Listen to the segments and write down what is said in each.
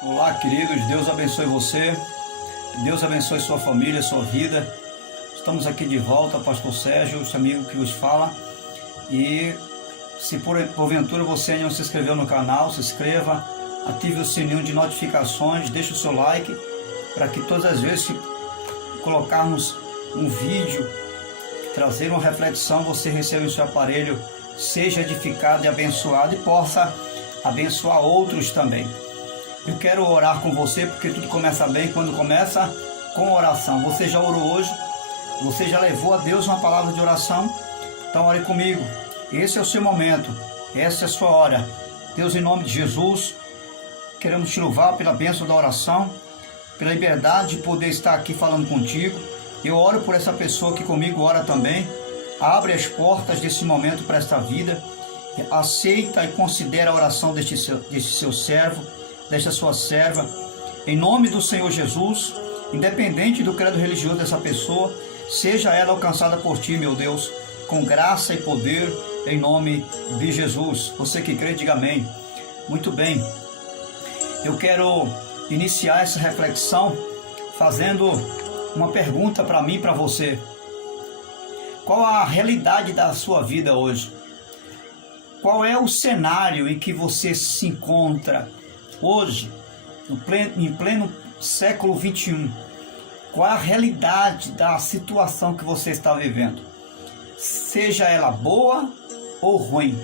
Olá, queridos, Deus abençoe você, Deus abençoe sua família, sua vida. Estamos aqui de volta, Pastor Sérgio, esse amigo que vos fala. E se porventura você ainda não se inscreveu no canal, se inscreva, ative o sininho de notificações, deixe o seu like, para que todas as vezes que colocarmos um vídeo, trazer uma reflexão, você receba em seu aparelho, seja edificado e abençoado e possa abençoar outros também. Eu quero orar com você, porque tudo começa bem quando começa com oração. Você já orou hoje? Você já levou a Deus uma palavra de oração? Então ore comigo. Esse é o seu momento. Essa é a sua hora. Deus, em nome de Jesus, queremos te louvar pela bênção da oração, pela liberdade de poder estar aqui falando contigo. Eu oro por essa pessoa que comigo ora também. Abre as portas desse momento para esta vida. Aceita e considera a oração deste seu servo, desta sua serva, em nome do Senhor Jesus, independente do credo religioso dessa pessoa, seja ela alcançada por ti, meu Deus, com graça e poder, em nome de Jesus. Você que crê, diga amém. Muito bem, eu quero iniciar essa reflexão fazendo uma pergunta para mim e para você. Qual a realidade da sua vida hoje? Qual é o cenário em que você se encontra hoje, em pleno século 21, qual é a realidade da situação que você está vivendo? Seja ela boa ou ruim,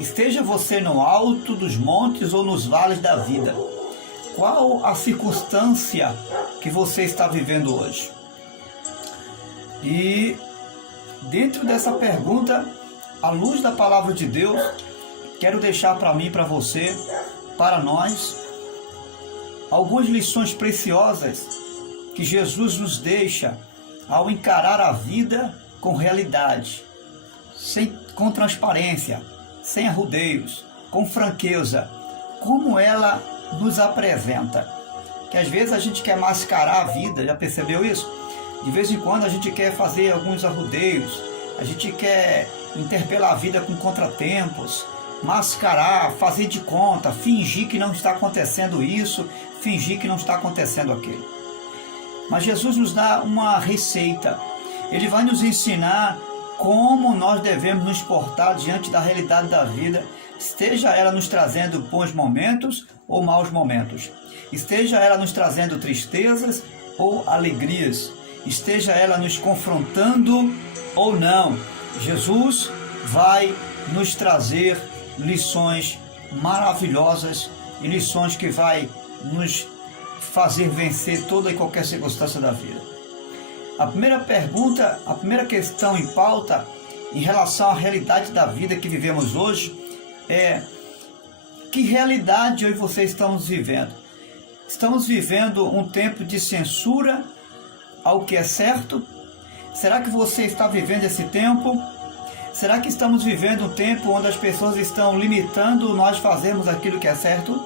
esteja você no alto dos montes ou nos vales da vida, qual a circunstância que você está vivendo hoje? E dentro dessa pergunta, à luz da palavra de Deus, quero deixar para mim, para você, para nós, algumas lições preciosas que Jesus nos deixa ao encarar a vida com realidade, com transparência, sem arrudeios, com franqueza, como ela nos apresenta. Que às vezes a gente quer mascarar a vida, já percebeu isso? De vez em quando a gente quer fazer alguns arrudeios, a gente quer interpelar a vida com contratempos, mascarar, fazer de conta, fingir que não está acontecendo isso, fingir que não está acontecendo aquilo. Mas Jesus nos dá uma receita. Ele vai nos ensinar como nós devemos nos portar diante da realidade da vida, esteja ela nos trazendo bons momentos ou maus momentos, esteja ela nos trazendo tristezas ou alegrias, esteja ela nos confrontando ou não. Jesus vai nos trazer lições maravilhosas e lições que vai nos fazer vencer toda e qualquer circunstância da vida. A primeira pergunta, a primeira questão em pauta em relação à realidade da vida que vivemos hoje é: que realidade eu e você estamos vivendo? Estamos vivendo um tempo de censura ao que é certo? Será que você está vivendo esse tempo? Será que estamos vivendo um tempo onde as pessoas estão limitando nós fazermos aquilo que é certo?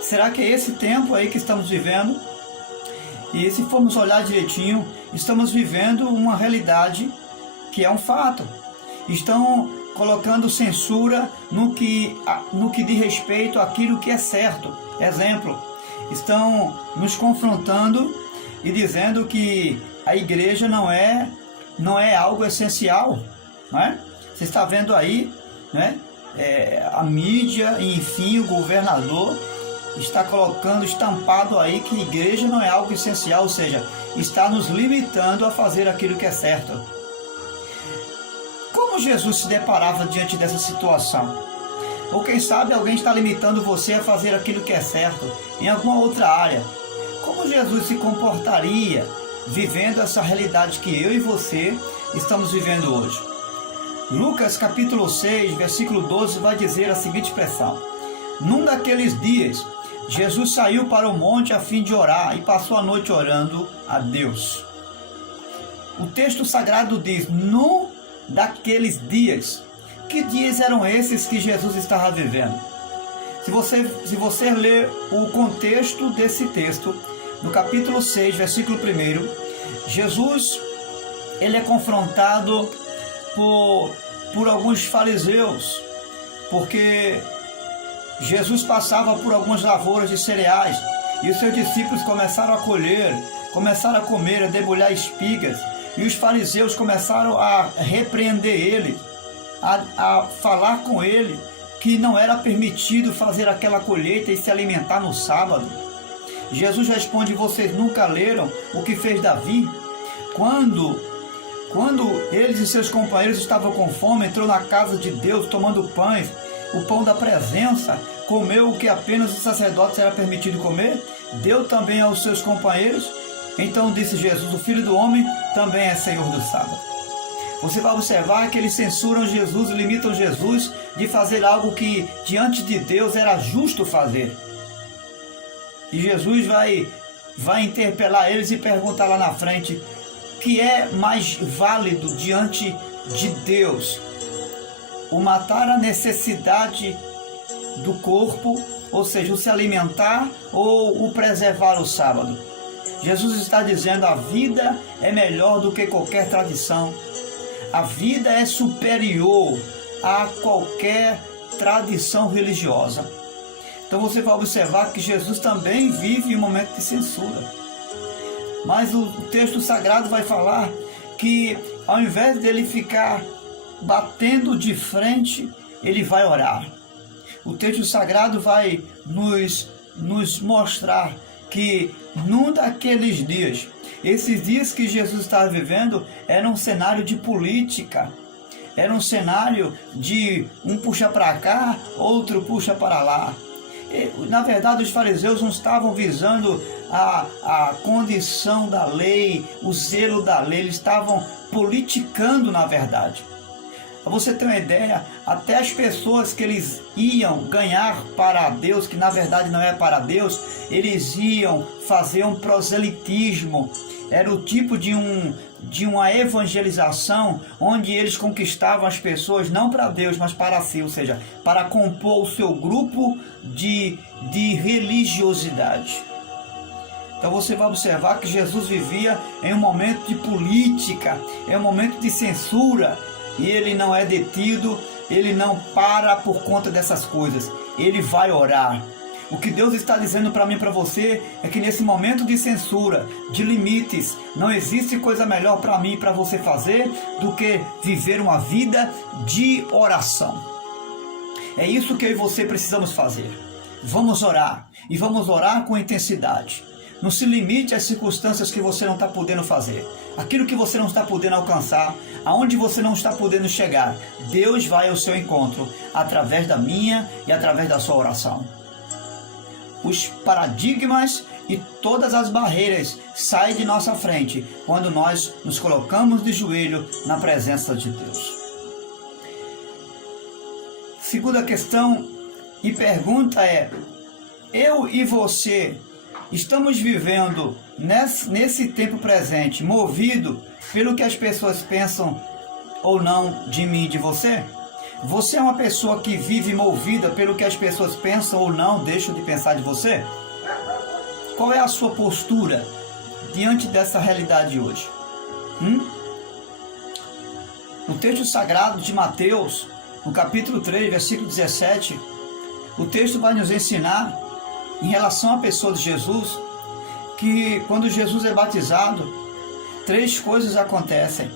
Será que é esse tempo aí que estamos vivendo? E se formos olhar direitinho, estamos vivendo uma realidade que é um fato. Estão colocando censura no que diz respeito àquilo que é certo. Exemplo, estão nos confrontando e dizendo que a igreja não é algo essencial, não é? Você está vendo aí, né? A mídia e enfim o governador está colocando estampado aí que a igreja não é algo essencial, ou seja, está nos limitando a fazer aquilo que é certo. Como Jesus se deparava diante dessa situação? Ou quem sabe alguém está limitando você a fazer aquilo que é certo em alguma outra área? Como Jesus se comportaria vivendo essa realidade que eu e você estamos vivendo hoje? Lucas capítulo 6, versículo 12 vai dizer a seguinte expressão: num daqueles dias, Jesus saiu para o monte a fim de orar e passou a noite orando a Deus. O texto sagrado diz: num daqueles dias. Que dias eram esses que Jesus estava vivendo? Se você ler o contexto desse texto, no capítulo 6, versículo 1, Jesus ele é confrontado por alguns fariseus, porque Jesus passava por algumas lavouras de cereais e os seus discípulos começaram a colher, começaram a comer, a debulhar espigas, e os fariseus começaram a repreender ele, a falar com ele que não era permitido fazer aquela colheita e se alimentar no sábado. Jesus responde: vocês nunca leram o que fez Davi? Quando eles e seus companheiros estavam com fome, entrou na casa de Deus tomando pães, o pão da presença, comeu o que apenas os sacerdotes era permitido comer, deu também aos seus companheiros. Então disse Jesus: o Filho do Homem também é Senhor do sábado. Você vai observar que eles censuram Jesus, limitam Jesus de fazer algo que diante de Deus era justo fazer. E Jesus vai interpelar eles e perguntar lá na frente: que é mais válido diante de Deus? O matar a necessidade do corpo, ou seja, o se alimentar, ou o preservar o sábado? Jesus está dizendo: a vida é melhor do que qualquer tradição. A vida é superior a qualquer tradição religiosa. Então você vai observar que Jesus também vive em um momento de censura. Mas o texto sagrado vai falar que ao invés dele ficar batendo de frente, ele vai orar. O texto sagrado vai nos mostrar que num daqueles dias, esses dias que Jesus estava vivendo, era um cenário de política, era um cenário de um puxa para cá, outro puxa para lá. Na verdade, os fariseus não estavam visando a condição da lei, o zelo da lei, eles estavam politicando, na verdade. Para você ter uma ideia, até as pessoas que eles iam ganhar para Deus, que na verdade não é para Deus, eles iam fazer um proselitismo. Era o tipo de uma evangelização onde eles conquistavam as pessoas não para Deus, mas para si, ou seja, para compor o seu grupo de religiosidade. Então você vai observar que Jesus vivia em um momento de política, em um momento de censura, e ele não é detido, ele não para por conta dessas coisas, ele vai orar. O que Deus está dizendo para mim e para você é que nesse momento de censura, de limites, não existe coisa melhor para mim e para você fazer do que viver uma vida de oração. É isso que eu e você precisamos fazer. Vamos orar, e vamos orar com intensidade. Não se limite às circunstâncias que você não está podendo fazer. Aquilo que você não está podendo alcançar, aonde você não está podendo chegar, Deus vai ao seu encontro, através da minha e através da sua oração. Os paradigmas e todas as barreiras saem de nossa frente quando nós nos colocamos de joelho na presença de Deus. Segunda questão e pergunta é: eu e você estamos vivendo nesse tempo presente movido pelo que as pessoas pensam ou não de mim e de você? Você é uma pessoa que vive movida pelo que as pessoas pensam ou não deixam de pensar de você? Qual é a sua postura diante dessa realidade hoje? No texto sagrado de Mateus, no capítulo 3, versículo 17, o texto vai nos ensinar, em relação à pessoa de Jesus, que quando Jesus é batizado, 3 coisas acontecem.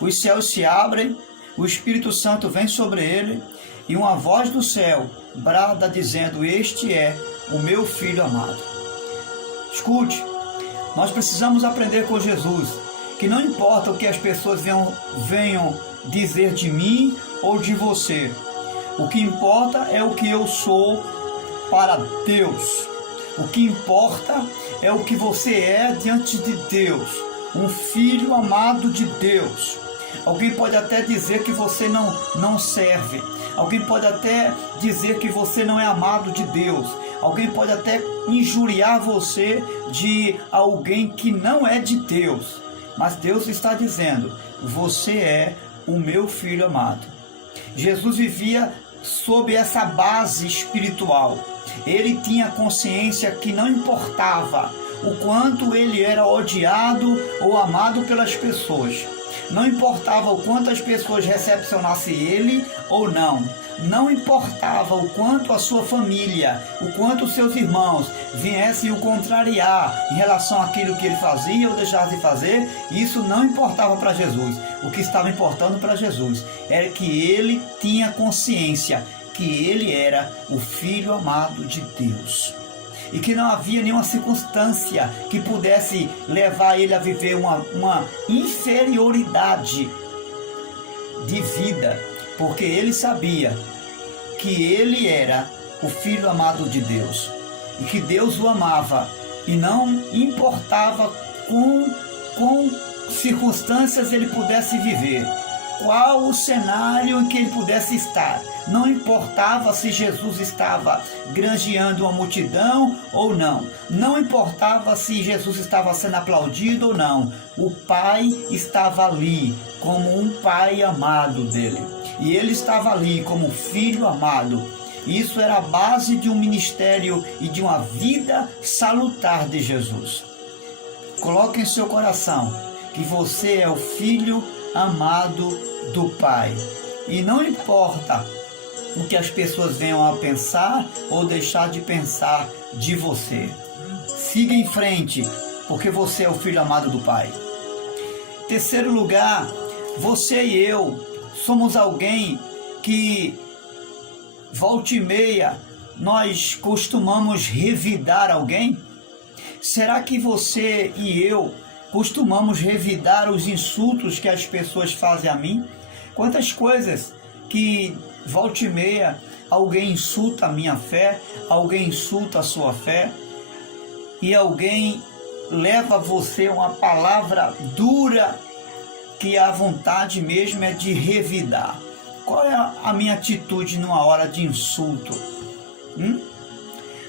Os céus se abrem, o Espírito Santo vem sobre ele, e uma voz do céu brada dizendo: este é o meu Filho amado. Escute, nós precisamos aprender com Jesus, que não importa o que as pessoas venham dizer de mim ou de você, o que importa é o que eu sou para Deus. O que importa é o que você é diante de Deus, um filho amado de Deus. Alguém pode até dizer que você não serve. Alguém pode até dizer que você não é amado de Deus. Alguém pode até injuriar você de alguém que não é de Deus. Mas Deus está dizendo: você é o meu filho amado. Jesus vivia sob essa base espiritual. Ele tinha consciência que não importava o quanto ele era odiado ou amado pelas pessoas. Não importava o quanto as pessoas recepcionassem ele ou não. não importava o quanto a sua família, o quanto os seus irmãos viessem o contrariar em relação àquilo que ele fazia ou deixasse de fazer, isso não importava para Jesus. O que estava importando para Jesus era que ele tinha consciência que ele era o Filho amado de Deus. E que não havia nenhuma circunstância que pudesse levar ele a viver uma inferioridade de vida, porque ele sabia que ele era o Filho amado de Deus e que Deus o amava e não importava com circunstâncias ele pudesse viver, qual o cenário em que ele pudesse estar. Não importava se Jesus estava granjeando uma multidão ou não. Não importava se Jesus estava sendo aplaudido ou não. O Pai estava ali como um Pai amado dele. E ele estava ali como Filho amado. Isso era a base de um ministério e de uma vida salutar de Jesus. Coloque em seu coração que você é o Filho amado do Pai. E não importa o que as pessoas venham a pensar ou deixar de pensar de você. Siga em frente, porque você é o Filho amado do Pai. Terceiro lugar, você e eu somos alguém que, volta e meia, nós costumamos revidar alguém? Será que você e eu costumamos revidar os insultos que as pessoas fazem a mim? Quantas coisas que, volta e meia, alguém insulta a minha fé, alguém insulta a sua fé, e alguém leva a você uma palavra dura que a vontade mesmo é de revidar. Qual é a minha atitude numa hora de insulto?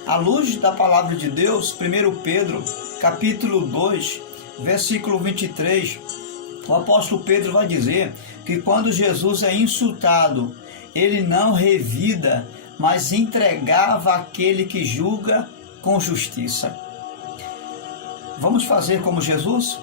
À luz da palavra de Deus, 1 Pedro, capítulo 2, versículo 23, o apóstolo Pedro vai dizer que quando Jesus é insultado, ele não revida, mas entregava aquele que julga com justiça. Vamos fazer como Jesus?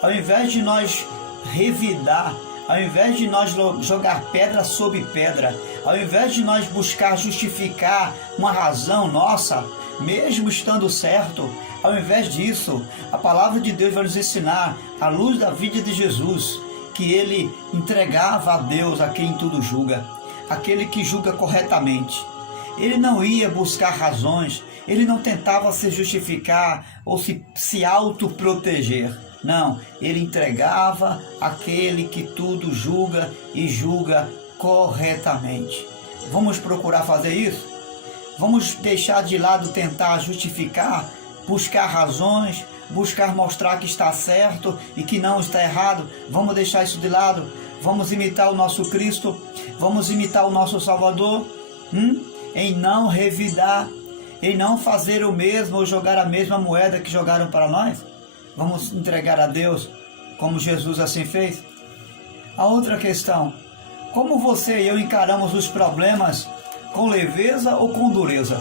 Ao invés de nós revidar, ao invés de nós jogar pedra sobre pedra, ao invés de nós buscar justificar uma razão nossa, mesmo estando certo, ao invés disso, a palavra de Deus vai nos ensinar, à luz da vida de Jesus, que ele entregava a Deus a quem tudo julga, aquele que julga corretamente. Ele não ia buscar razões, ele não tentava se justificar ou se autoproteger. Não, ele entregava aquele que tudo julga e julga corretamente. Vamos procurar fazer isso? Vamos deixar de lado tentar justificar, buscar razões, buscar mostrar que está certo e que não está errado. Vamos deixar isso de lado. Vamos imitar o nosso Cristo, vamos imitar o nosso Salvador, em não revidar, em não fazer o mesmo ou jogar a mesma moeda que jogaram para nós. Vamos entregar a Deus como Jesus assim fez. A outra questão: como você e eu encaramos os problemas, com leveza ou com dureza?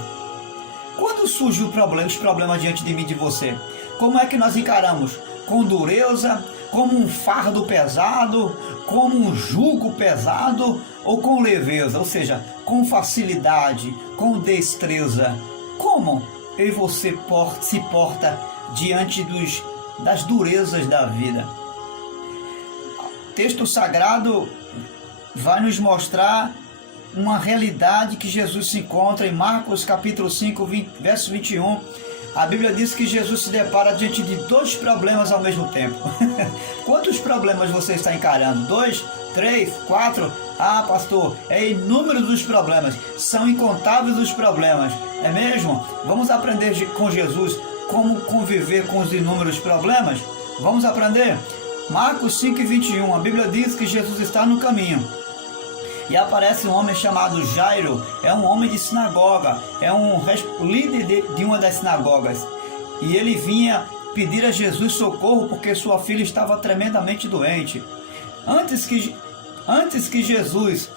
Quando surge os problemas diante de mim e de você, como é que nós encaramos? Com dureza, como um fardo pesado, como um jugo pesado, ou com leveza, ou seja, com facilidade, com destreza? Como eu e você se porta diante das durezas da vida? O texto sagrado vai nos mostrar uma realidade que Jesus se encontra em Marcos capítulo 5, verso 21. A Bíblia diz que Jesus se depara diante de 2 problemas ao mesmo tempo. Quantos problemas você está encarando? 2, 3, 4? Ah, pastor, é inúmeros os problemas, são incontáveis os problemas, é mesmo? Vamos aprender com Jesus como conviver com os inúmeros problemas? Vamos aprender? Marcos 5, 21, a Bíblia diz que Jesus está no caminho e aparece um homem chamado Jairo. É um homem de sinagoga, é um líder de uma das sinagogas, e ele vinha pedir a Jesus socorro porque sua filha estava tremendamente doente. Antes que Jesus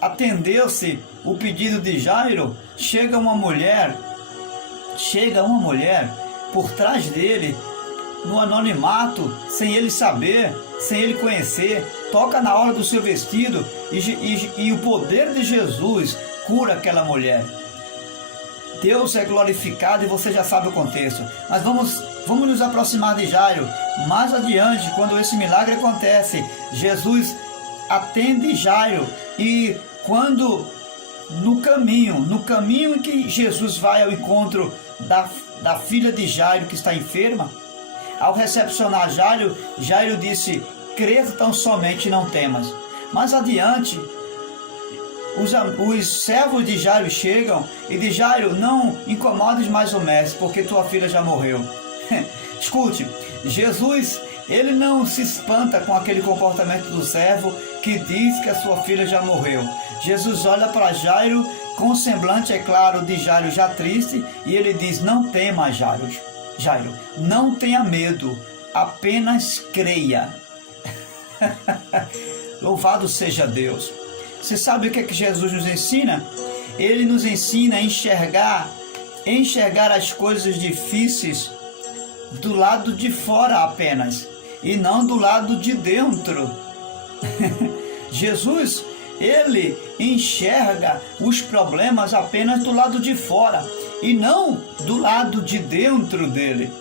atendesse o pedido de Jairo, chega uma mulher por trás dele, no anonimato, sem ele saber, sem ele conhecer, toca na orla do seu vestido e o poder de Jesus cura aquela mulher. Deus é glorificado e você já sabe o contexto. Mas vamos nos aproximar de Jairo. Mais adiante, quando esse milagre acontece, Jesus atende Jairo, e quando no caminho em que Jesus vai ao encontro da filha de Jairo que está enferma, ao recepcionar Jairo, Jairo disse: crê tão somente, não temas. Mais adiante, os servos de Jairo chegam e dizem: Jairo, não incomodes mais o mestre, porque tua filha já morreu. Escute, Jesus, ele não se espanta com aquele comportamento do servo que diz que a sua filha já morreu. Jesus olha para Jairo com o semblante, é claro, de Jairo já triste, e ele diz: não tema, Jairo, não tenha medo, apenas creia. Louvado seja Deus. Você sabe o que é que Jesus nos ensina? Ele nos ensina a enxergar as coisas difíceis do lado de fora apenas, e não do lado de dentro. Jesus, ele enxerga os problemas apenas do lado de fora e não do lado de dentro dele.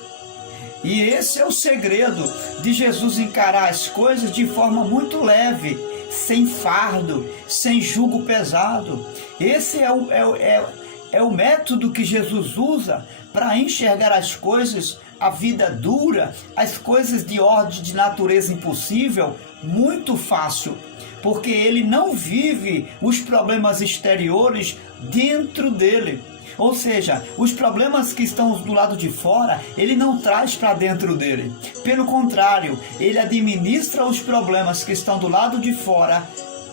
E esse é o segredo de Jesus encarar as coisas de forma muito leve, sem fardo, sem jugo pesado. Esse é o método que Jesus usa para enxergar as coisas, a vida dura, as coisas de ordem de natureza impossível, muito fácil. Porque ele não vive os problemas exteriores dentro dele. Ou seja, os problemas que estão do lado de fora, ele não traz para dentro dele. Pelo contrário, ele administra os problemas que estão do lado de fora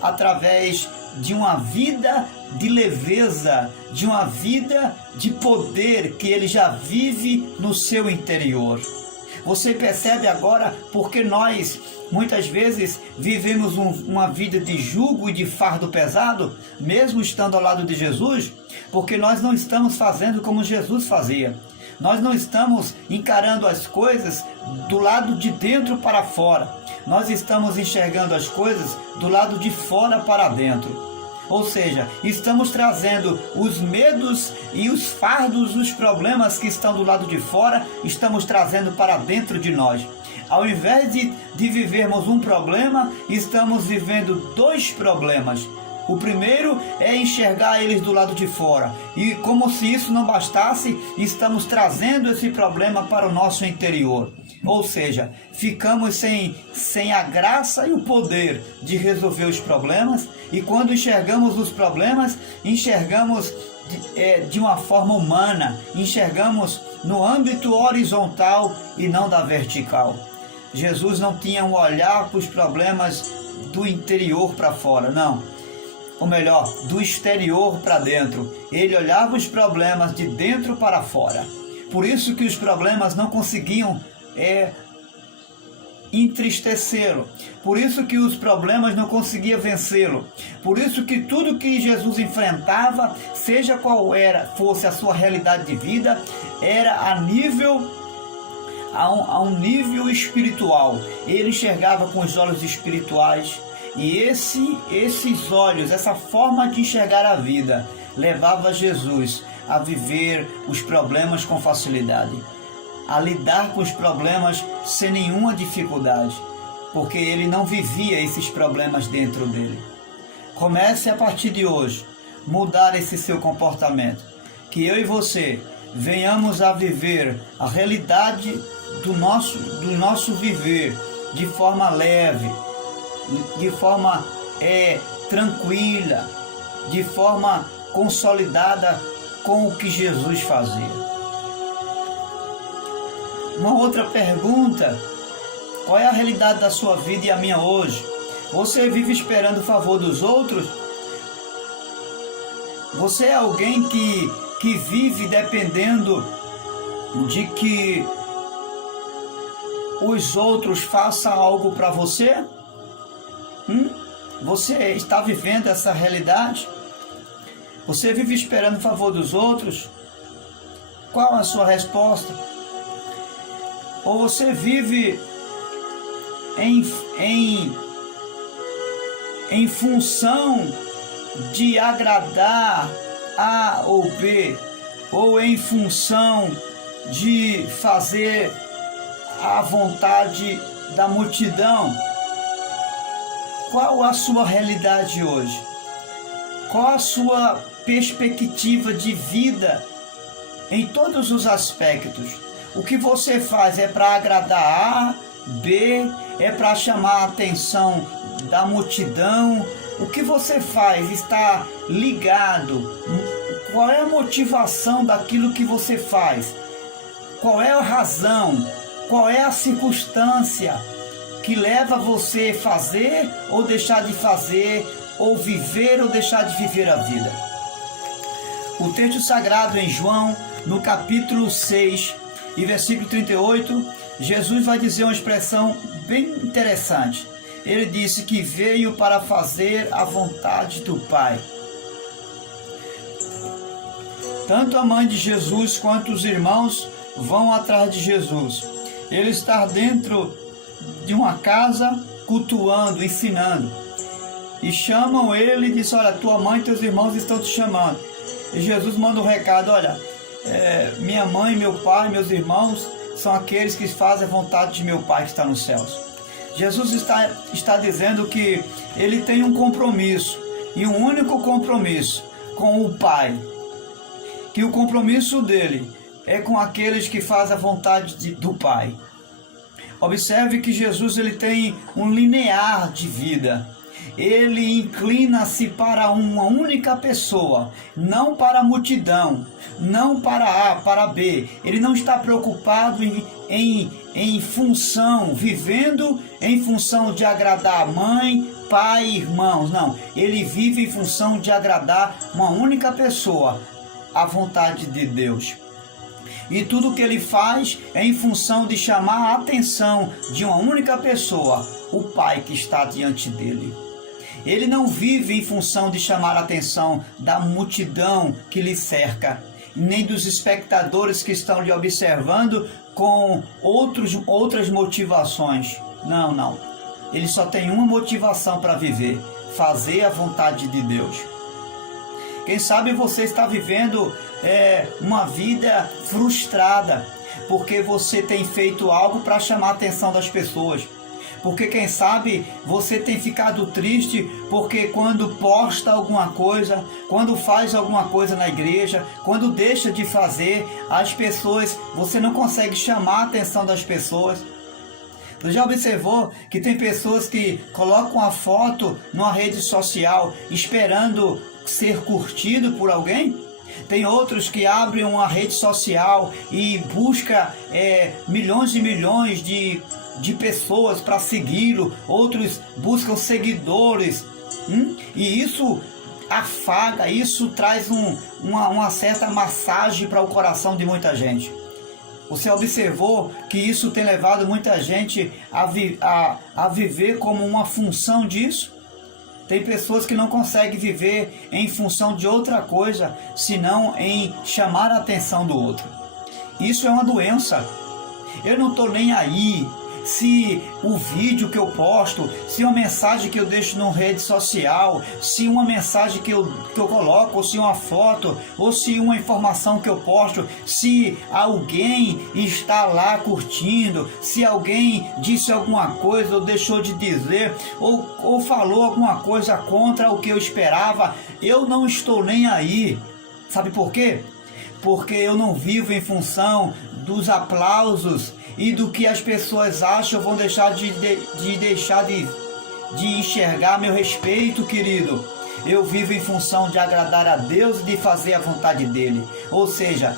através de uma vida de leveza, de uma vida de poder que ele já vive no seu interior. Você percebe agora porque nós muitas vezes vivemos uma vida de jugo e de fardo pesado, mesmo estando ao lado de Jesus? Porque nós não estamos fazendo como Jesus fazia. Nós não estamos encarando as coisas do lado de dentro para fora. Nós estamos enxergando as coisas do lado de fora para dentro. Ou seja, estamos trazendo os medos e os fardos, os problemas que estão do lado de fora, estamos trazendo para dentro de nós. Ao invés de vivermos um problema, estamos vivendo dois problemas. O primeiro é enxergar eles do lado de fora. E como se isso não bastasse, estamos trazendo esse problema para o nosso interior. Ou seja, ficamos sem a graça e o poder de resolver os problemas. E quando enxergamos os problemas, enxergamos de uma forma humana. Enxergamos no âmbito horizontal e não da vertical. Jesus não tinha um olhar para os problemas do interior para fora, não. Ou melhor, do exterior para dentro. Ele olhava os problemas de dentro para fora. Por isso que os problemas não conseguiam entristecê-lo. Por isso que os problemas não conseguiam vencê-lo. Por isso que tudo que Jesus enfrentava, seja qual fosse a sua realidade de vida, era a um nível espiritual. Ele enxergava com os olhos espirituais. E esses olhos, essa forma de enxergar a vida, levava Jesus a viver os problemas com facilidade, a lidar com os problemas sem nenhuma dificuldade, porque ele não vivia esses problemas dentro dele. Comece a partir de hoje mudar esse seu comportamento, que eu e você venhamos a viver a realidade do nosso viver de forma leve, de forma tranquila, de forma consolidada com o que Jesus fazia. Uma outra pergunta: qual é a realidade da sua vida e a minha hoje? Você vive esperando o favor dos outros? Você é alguém que vive dependendo de que os outros façam algo para você? Você está vivendo essa realidade? Você vive esperando o favor dos outros? Qual a sua resposta? Ou você vive em função de agradar A ou B, ou em função de fazer a vontade da multidão? Qual a sua realidade hoje? Qual a sua perspectiva de vida em todos os aspectos? O que você faz é para agradar A, B, é para chamar a atenção da multidão? O que você faz está ligado? Qual é a motivação daquilo que você faz? Qual é a razão? Qual é a circunstância que leva você a fazer ou deixar de fazer, ou viver ou deixar de viver a vida? O texto sagrado em João, no capítulo 6 e versículo 38, Jesus vai dizer uma expressão bem interessante. Ele disse que veio para fazer a vontade do Pai. Tanto a mãe de Jesus quanto os irmãos vão atrás de Jesus. Ele está dentro de uma casa, cultuando, ensinando. E chamam ele e dizem: olha, tua mãe e teus irmãos estão te chamando. E Jesus manda um recado: olha, minha mãe, meu pai, meus irmãos são aqueles que fazem a vontade de meu Pai que está nos céus. Jesus está dizendo que ele tem um compromisso, e um único compromisso com o Pai. Que o compromisso dele é com aqueles que fazem a vontade do Pai. Observe que Jesus ele tem um linear de vida. Ele inclina-se para uma única pessoa, não para a multidão, não para A, para B. Ele não está preocupado em função, vivendo em função de agradar a mãe, pai e irmãos. Não, ele vive em função de agradar uma única pessoa, a vontade de Deus. E tudo que ele faz é em função de chamar a atenção de uma única pessoa, o Pai que está diante dele. Ele não vive em função de chamar a atenção da multidão que lhe cerca, nem dos espectadores que estão lhe observando com outras motivações. Não. Ele só tem uma motivação para viver: fazer a vontade de Deus. Quem sabe você está vivendo uma vida frustrada, porque você tem feito algo para chamar a atenção das pessoas. Porque quem sabe você tem ficado triste porque quando posta alguma coisa, quando faz alguma coisa na igreja, quando deixa de fazer, as pessoas, você não consegue chamar a atenção das pessoas. Você já observou que tem pessoas que colocam a foto numa rede social esperando ser curtido por alguém? Tem outros que abrem uma rede social e busca milhões e milhões de pessoas para segui-lo. Outros buscam seguidores. E isso afaga, isso traz uma certa massagem para o coração de muita gente. Você observou que isso tem levado muita gente a viver como uma função disso? Tem pessoas que não conseguem viver em função de outra coisa, senão em chamar a atenção do outro. Isso é uma doença. Eu não estou nem aí se o vídeo que eu posto, se uma mensagem que eu deixo numa rede social, se uma mensagem que eu coloco, ou se uma foto, ou se uma informação que eu posto, se alguém está lá curtindo, se alguém disse alguma coisa ou deixou de dizer, ou falou alguma coisa contra o que eu esperava, eu não estou nem aí. Sabe por quê? Porque eu não vivo em função dos aplausos e do que as pessoas acham, vão deixar de enxergar meu respeito, querido. Eu vivo em função de agradar a Deus e de fazer a vontade dele. Ou seja,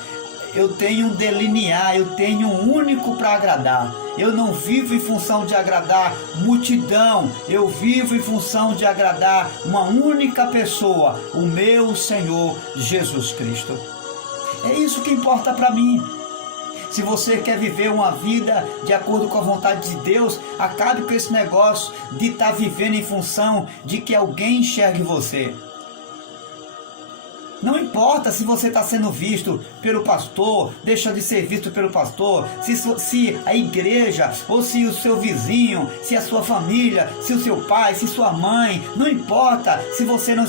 eu tenho um delinear, eu tenho um único para agradar. Eu não vivo em função de agradar multidão, eu vivo em função de agradar uma única pessoa, o meu Senhor Jesus Cristo. É isso que importa para mim. Se você quer viver uma vida de acordo com a vontade de Deus, acabe com esse negócio de estar vivendo em função de que alguém enxergue você. Não importa se você está sendo visto pelo pastor, deixa de ser visto pelo pastor, se a igreja, ou se o seu vizinho, se a sua família, se o seu pai, se sua mãe, não importa se você não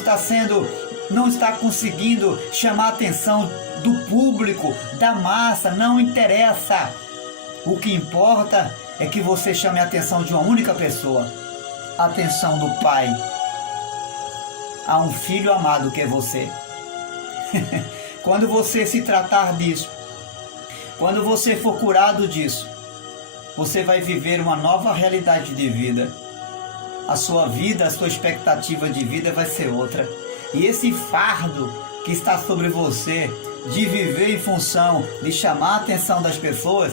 está conseguindo chamar a atenção do público, da massa, não interessa. O que importa é que você chame a atenção de uma única pessoa, a atenção do Pai, a um filho amado que é você. Quando você se tratar disso, quando você for curado disso, você vai viver uma nova realidade de vida. A sua vida, a sua expectativa de vida vai ser outra. E esse fardo que está sobre você, de viver em função de chamar a atenção das pessoas,